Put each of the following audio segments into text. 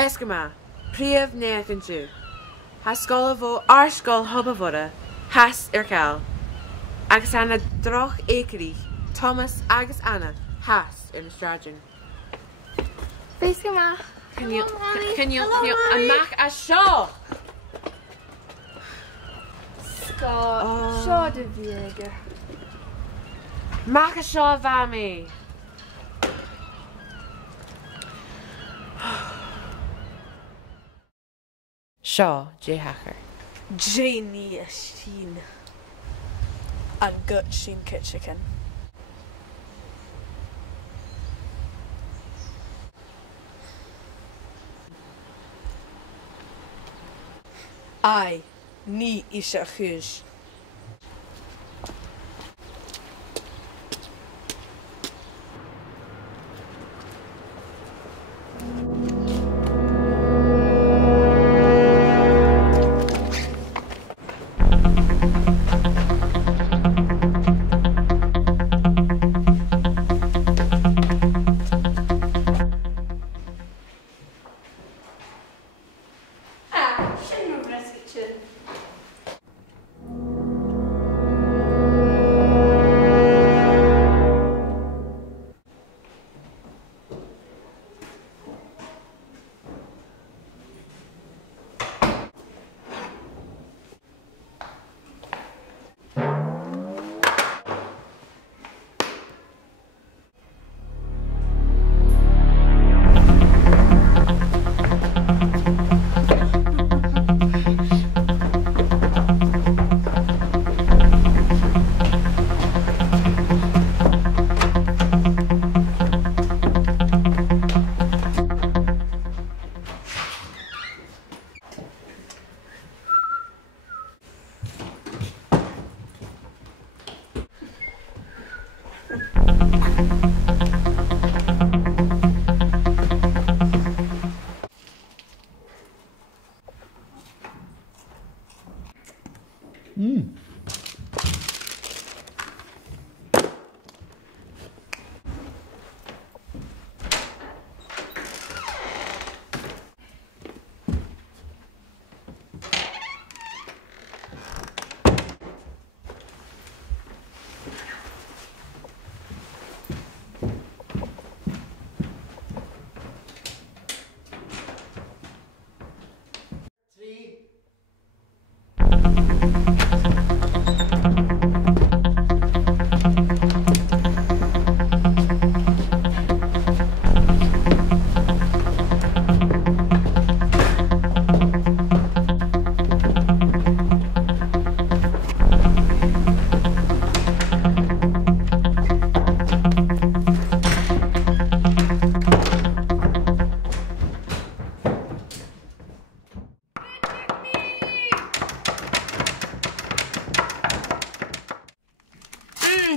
Vescama, Priav Neakanju, Hascolavo Arskol Hobavoda, Has Irkal, Agasana Droch Ekeri, Thomas Agus Anna, Has in Australian. Vescama. Can you, and Mac a Shaw? Scott, Shaw de Viega. Mac a Shaw Vami. Shaw, J. Hacker. Janie Sheen. And Gut Sheen Kitchicken. I ni isha chuj.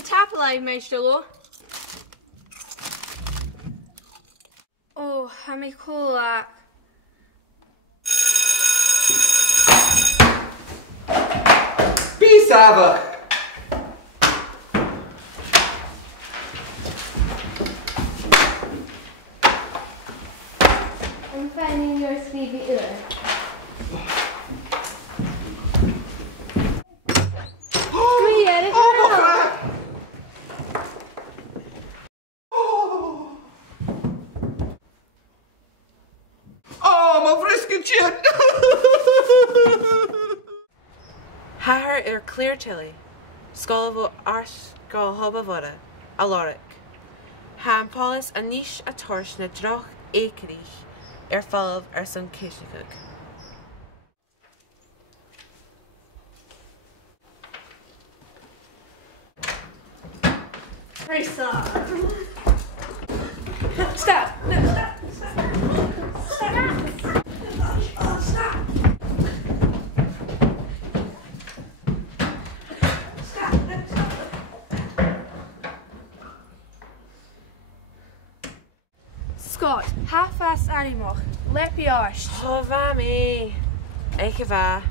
Tapalai, meistelor. Oh, how me cool that. Peace, Ava. I'm finding your sleepy ear. Haar clear tilly, Scolvo Arskol Hobavoda, Aloric. Han Paulus a niche a torch na droch ekerich, falv son kishnikuk. Stop! No, stop! Scott, half-fast anymore. Let me ask. Hovami. Ekeva.